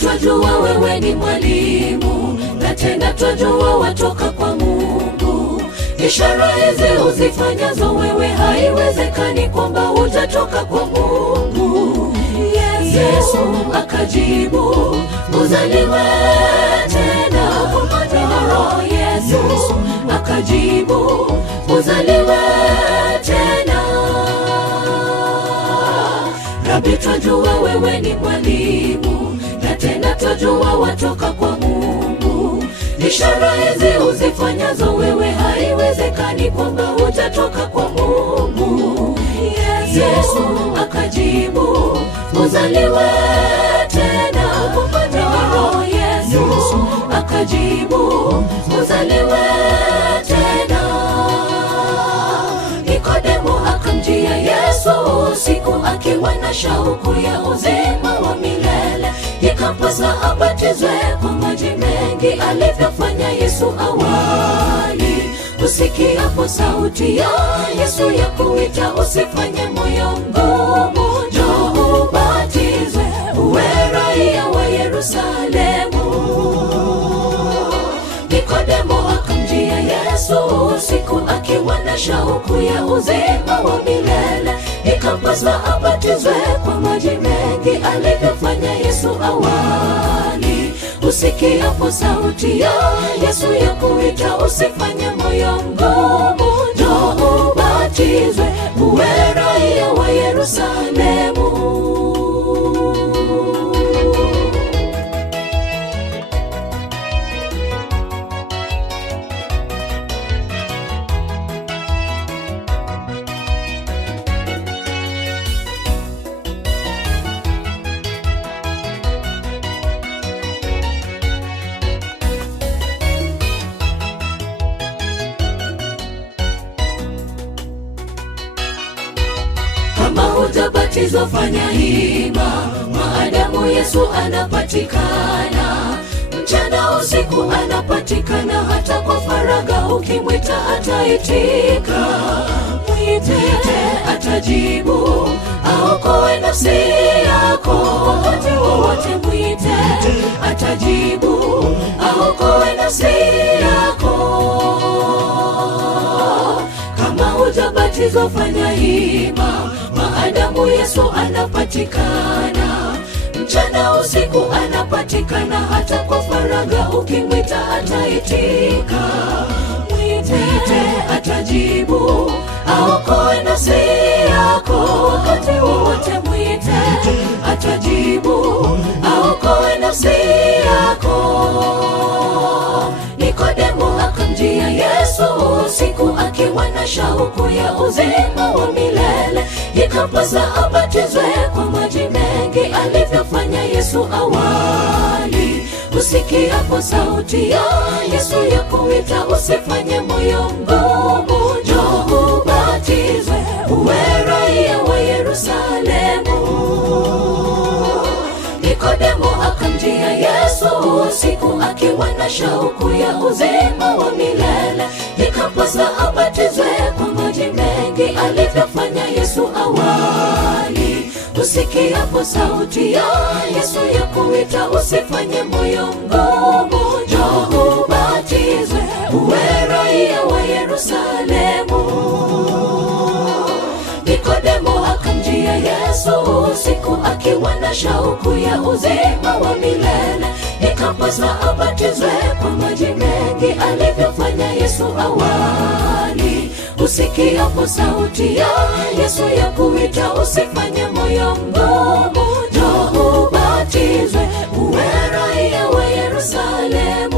Twajua wewe ni mwalimu, na tena twajua watoka kwa Mungu. Ishara hizi uzifanyazo wewe, haiwezekani kwamba hujatoka kwa Mungu. Yesu akajibu, uzaliwe tena pamoja na Roho. Yesu akajibu, uzaliwe tena. Rabi, twajua wewe ni mwalimu, na tena twajua watoka kwa Mungu. Ishara hizi uzifanyazo wewe, haiwezekani kwamba hujatoka kwa Mungu. Yesu akajibu, uzaliwe tena pamoja na Roho. Yesu akajibu, uzaliwe tena. Nikodemo akamjia Yesu usiku, akiwa na shauku ya uzima wa milele. Ikampasa abatizwe kwa maji mengi, alivyofanya Yesu awali. Usikiapo sauti ya Yesu ya kuita, usifanye moyo mgumu. Njoo ubatizwe, uwe raia wa Yerusalemu. Nikodemo akamjia Yesu usiku, akiwa na shauku ya uzima wa milele. Ikampasa abatizwe kwa maji mengi, alivyofanya Yesu awali. Usikiapo sauti ya Yesu ya kuita, usifanye moyo mgumu. Njoo ubatizwe, uwe raia wa Yerusalemu. Kama hujabatizwa fanya hima, maadamu Yesu anapatikana. Mchana usiku anapatikana, hata kwa faragha ukimwita ataitika. Mwite atajibu, aokoe nafsi yako. Wakati wowote mwite atajibu, aokoe nafsi yako. Kama hujabatizwa fanya hima, maadamu Yesu anapatikana. Mchana usiku anapatikana, hata kwa faragha ukimwita ataitika. Mwite atajibu, aokoe nafsi yako. Wakati wowote mwite atajibu, aokoe nafsi yako. Nikodemo akamjia Yesu usiku, akiwa na shauku ya uzima wa milele. Ikampasa abatizwe kwa maji mengi, alivyofanya Yesu awali. Usikiapo sauti ya Yesu ya kuita, usifanye moyo mgumu. Njoo ubatizwe, uwe raia wa Yerusalemu. Nikodemo akamjia Yesu usiku, akiwa na shauku ya uzima wa milele. Ikampasa abatizwe kwa maji mengi, alivyofanya Yesu awali. Usikiapo sauti ya Yesu ya kuita, usifanye moyo mgumu. Njoo ubatizwe, uwe raia wa Yerusalemu. Nikodemo akamjia Yesu usiku, akiwa na shauku ya uzima wa milele. Ikampasa abatizwe kwa maji mengi, alivyofanya Yesu awali. Usikiapo sauti ya Yesu ya kuita, usifanye moyo mgumu. Njoo ubatizwe, uwe raia wa Yerusalemu.